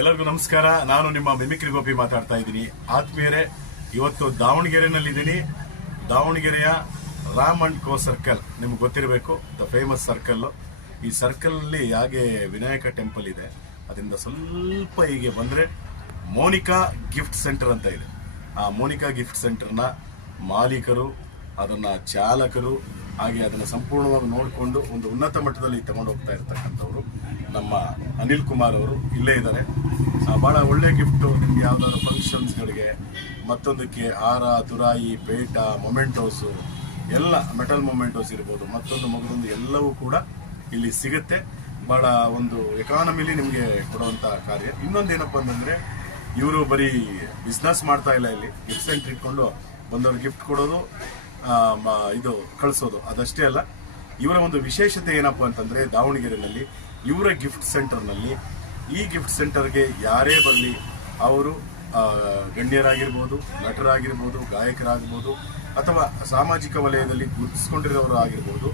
ಎಲ್ಲರಿಗೂ ನಮಸ್ಕಾರ. ನಾನು ನಿಮ್ಮ ಮಿಮಿಕ್ರಿ ಗೋಪಿ ಮಾತಾಡ್ತಾ ಇದ್ದೀನಿ. ಆತ್ಮೀಯರೇ, ಇವತ್ತು ದಾವಣಗೆರೆನಲ್ಲಿದ್ದೀನಿ. ದಾವಣಗೆರೆಯ ರಾಮ್ ಅಂಡ್ ಕೋ ಸರ್ಕಲ್ ನಿಮ್ಗೆ ಗೊತ್ತಿರಬೇಕು, ದ ಫೇಮಸ್ ಸರ್ಕಲ್. ಈ ಸರ್ಕಲ್ ಅಲ್ಲಿ ಹಾಗೆ ವಿನಾಯಕ ಟೆಂಪಲ್ ಇದೆ. ಅದರಿಂದ ಸ್ವಲ್ಪ ಹೀಗೆ ಬಂದರೆ ಮೋನಿಕಾ ಗಿಫ್ಟ್ ಸೆಂಟರ್ ಅಂತ ಇದೆ. ಆ ಮೋನಿಕಾ ಗಿಫ್ಟ್ ಸೆಂಟರ್ನ ಮಾಲೀಕರು, ಅದನ್ನ ಚಾಲಕರು, ಹಾಗೆ ಅದನ್ನು ಸಂಪೂರ್ಣವಾಗಿ ನೋಡಿಕೊಂಡು ಒಂದು ಉನ್ನತ ಮಟ್ಟದಲ್ಲಿ ತಗೊಂಡು ಹೋಗ್ತಾ ಇರ್ತಕ್ಕಂಥವ್ರು ನಮ್ಮ ಅನಿಲ್ ಕುಮಾರ್ ಅವರು ಇಲ್ಲೇ ಇದ್ದಾರೆ. ಭಾಳ ಒಳ್ಳೆ ಗಿಫ್ಟು. ನಿಮ್ಗೆ ಯಾವ್ದಾದ್ರು ಫಂಕ್ಷನ್ಸ್ಗಳಿಗೆ, ಮತ್ತೊಂದಕ್ಕೆ ಹಾರ, ತುರಾಯಿ, ಪೇಟ, ಮೊಮೆಂಟೋಸು, ಎಲ್ಲ ಮೆಟಲ್ ಮೊಮೆಂಟೋಸ್ ಇರ್ಬೋದು, ಮತ್ತೊಂದು ಮಗದೊಂದು ಎಲ್ಲವೂ ಕೂಡ ಇಲ್ಲಿ ಸಿಗುತ್ತೆ. ಭಾಳ ಒಂದು ಎಕಾನಮಿಲಿ ನಿಮಗೆ ಕೊಡುವಂಥ ಕಾರ್ಯ. ಇನ್ನೊಂದೇನಪ್ಪ ಅಂತಂದರೆ, ಇವರು ಬರೀ ಬಿಸ್ನೆಸ್ ಮಾಡ್ತಾ ಇಲ್ಲ. ಇಲ್ಲಿ ಗಿಫ್ಟ್ ಸೆಂಟರ್ ಇಟ್ಕೊಂಡು ಬಂದವ್ರು ಗಿಫ್ಟ್ ಕೊಡೋದು, ಇದು ಕಳಿಸೋದು ಅದಷ್ಟೇ ಅಲ್ಲ. ಇವರ ಒಂದು ವಿಶೇಷತೆ ಏನಪ್ಪ ಅಂತಂದರೆ, ದಾವಣಗೆರೆಯಲ್ಲಿ ಇವರ ಗಿಫ್ಟ್ ಸೆಂಟರ್ನಲ್ಲಿ, ಈ ಗಿಫ್ಟ್ ಸೆಂಟರ್ಗೆ ಯಾರೇ ಬರಲಿ, ಅವರು ಗಣ್ಯರಾಗಿರ್ಬೋದು, ನಟರಾಗಿರ್ಬೋದು, ಗಾಯಕರಾಗಿರ್ಬೋದು, ಅಥವಾ ಸಾಮಾಜಿಕ ವಲಯದಲ್ಲಿ ಗುರುತಿಸ್ಕೊಂಡಿರೋರು ಆಗಿರ್ಬೋದು,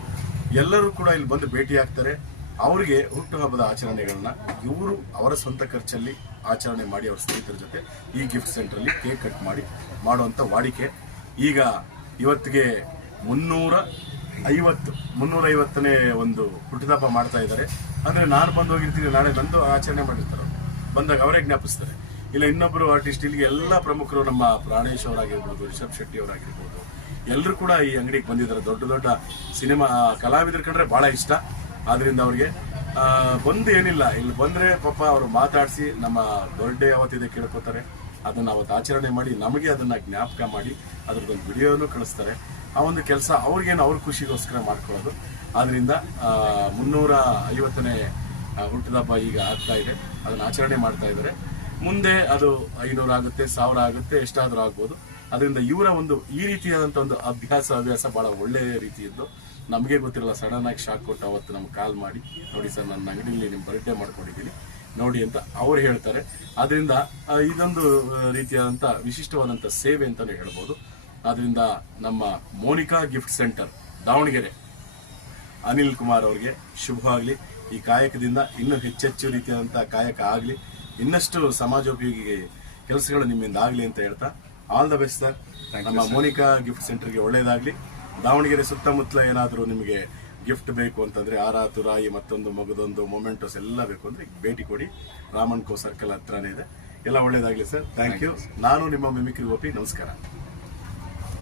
ಎಲ್ಲರೂ ಕೂಡ ಇಲ್ಲಿ ಬಂದು ಭೇಟಿ ಆಗ್ತಾರೆ. ಅವರಿಗೆ ಹುಟ್ಟುಹಬ್ಬದ ಆಚರಣೆಗಳನ್ನ ಇವರು ಅವರ ಸ್ವಂತ ಖರ್ಚಲ್ಲಿ ಆಚರಣೆ ಮಾಡಿ ಅವರ ಸ್ನೇಹಿತರ ಜೊತೆ ಈ ಗಿಫ್ಟ್ ಸೆಂಟ್ರಲ್ಲಿ ಕೇಕ್ ಕಟ್ ಮಾಡಿ ಮಾಡುವಂಥ ವಾಡಿಕೆ. ಈಗ ಇವತ್ತಿಗೆ 350ನೇ ಒಂದು ಹುಟ್ಟುಹಬ್ಬ ಮಾಡ್ತಾ ಇದ್ದಾರೆ. ಅಂದರೆ ನಾನು ಬಂದು ಹೋಗಿರ್ತೀನಿ, ನಾಳೆ ನಂದು ಆಚರಣೆ ಮಾಡಿರ್ತಾರೆ. ಬಂದಾಗ ಅವರೇ ಜ್ಞಾಪಿಸ್ತಾರೆ. ಇಲ್ಲ ಇನ್ನೊಬ್ಬರು ಆರ್ಟಿಸ್ಟ್, ಇಲ್ಲಿಗೆ ಎಲ್ಲ ಪ್ರಮುಖರು, ನಮ್ಮ ಪ್ರಾಣೇಶ್ ಅವರಾಗಿರ್ಬೋದು, ರಿಷಬ್ ಶೆಟ್ಟಿ ಅವರಾಗಿರ್ಬೋದು, ಎಲ್ಲರೂ ಕೂಡ ಈ ಅಂಗಡಿಗೆ ಬಂದಿದ್ದಾರೆ. ದೊಡ್ಡ ದೊಡ್ಡ ಸಿನಿಮಾ ಕಲಾವಿದರು ಕಂಡ್ರೆ ಭಾಳ ಇಷ್ಟ. ಆದ್ರಿಂದ ಅವ್ರಿಗೆ ಬಂದು ಏನಿಲ್ಲ, ಇಲ್ಲಿ ಬಂದರೆ ಪಾಪ ಅವರು ಮಾತಾಡಿಸಿ ನಮ್ಮ ಬರ್ಡೇ ಅವತ್ತಿದೆ ಕೇಳ್ಕೊತಾರೆ. ಅದನ್ನು ಅವತ್ತು ಆಚರಣೆ ಮಾಡಿ ನಮಗೆ ಅದನ್ನು ಜ್ಞಾಪಕ ಮಾಡಿ ಅದ್ರದ್ದೊಂದು ವಿಡಿಯೋನು ಕಳಿಸ್ತಾರೆ. ಆ ಒಂದು ಕೆಲಸ ಅವ್ರಿಗೇನು ಅವ್ರ ಖುಷಿಗೋಸ್ಕರ ಮಾಡ್ಕೊಳ್ಳೋದು. ಆದ್ದರಿಂದ 350ನೇ ಹುಟ್ಟುಹಬ್ಬ ಈಗ ಆಗ್ತಾ ಇದೆ. ಅದನ್ನು ಆಚರಣೆ ಮಾಡ್ತಾ ಇದ್ದಾರೆ. ಮುಂದೆ ಅದು 500 ಆಗುತ್ತೆ, 1000 ಆಗುತ್ತೆ, ಎಷ್ಟಾದರೂ ಆಗ್ಬೋದು. ಅದರಿಂದ ಇವರ ಒಂದು ಈ ರೀತಿಯಾದಂಥ ಒಂದು ಹವ್ಯಾಸ ಭಾಳ ಒಳ್ಳೆಯ ರೀತಿಯದ್ದು. ನಮಗೆ ಗೊತ್ತಿರಲ್ಲ, ಸಡನ್ ಆಗಿ ಶಾಕ್ ಕೊಟ್ಟು ಅವತ್ತು ನಮ್ಗೆ ಕಾಲ್ ಮಾಡಿ, ನೋಡಿ ಸರ್, ನನ್ನ ಅಂಗಡಿಯಲ್ಲಿ ನಿಮ್ಮ ಬರ್ಡೇ ಮಾಡ್ಕೊಂಡಿದ್ದೀನಿ ನೋಡಿ ಅಂತ ಅವ್ರು ಹೇಳ್ತಾರೆ. ಅದರಿಂದ ಇದೊಂದು ರೀತಿಯಾದಂಥ ವಿಶಿಷ್ಟವಾದಂಥ ಸೇವೆ ಅಂತಲೇ ಹೇಳ್ಬೋದು. ಆದ್ದರಿಂದ ನಮ್ಮ ಮೋನಿಕಾ ಗಿಫ್ಟ್ ಸೆಂಟರ್ ದಾವಣಗೆರೆ ಅನಿಲ್ ಕುಮಾರ್ ಅವರಿಗೆ ಶುಭವಾಗಲಿ. ಈ ಕಾಯಕದಿಂದ ಇನ್ನೂ ಹೆಚ್ಚೆಚ್ಚು ರೀತಿಯಾದಂಥ ಕಾಯಕ ಆಗಲಿ, ಇನ್ನಷ್ಟು ಸಮಾಜೋಪಯೋಗಿ ಕೆಲಸಗಳು ನಿಮ್ಮಿಂದ ಆಗಲಿ ಅಂತ ಹೇಳ್ತಾ, ಆಲ್ ದ ಬೆಸ್ಟ್ ಸರ್. ನಮ್ಮ ಮೋನಿಕಾ ಗಿಫ್ಟ್ ಸೆಂಟರ್ಗೆ ಒಳ್ಳೇದಾಗಲಿ. ದಾವಣಗೆರೆ ಸುತ್ತಮುತ್ತಲ ಏನಾದರೂ ನಿಮಗೆ ಗಿಫ್ಟ್ ಬೇಕು ಅಂತಂದರೆ, ಹಾರ, ತುರಾಯಿ, ಮತ್ತೊಂದು ಮಗದೊಂದು ಮೊಮೆಂಟೋಸ್ ಎಲ್ಲ ಬೇಕು ಅಂದರೆ ಭೇಟಿ ಕೊಡಿ. ರಾಮನ್ ಕೋ ಸರ್ಕಲ್ ಹತ್ರನೇ ಇದೆ. ಎಲ್ಲ ಒಳ್ಳೇದಾಗಲಿ ಸರ್. Thank you. ನಾನು ನಿಮ್ಮ ಮಿಮಿಕ್ರಿ ಗೋಪಿ. ನಮಸ್ಕಾರ.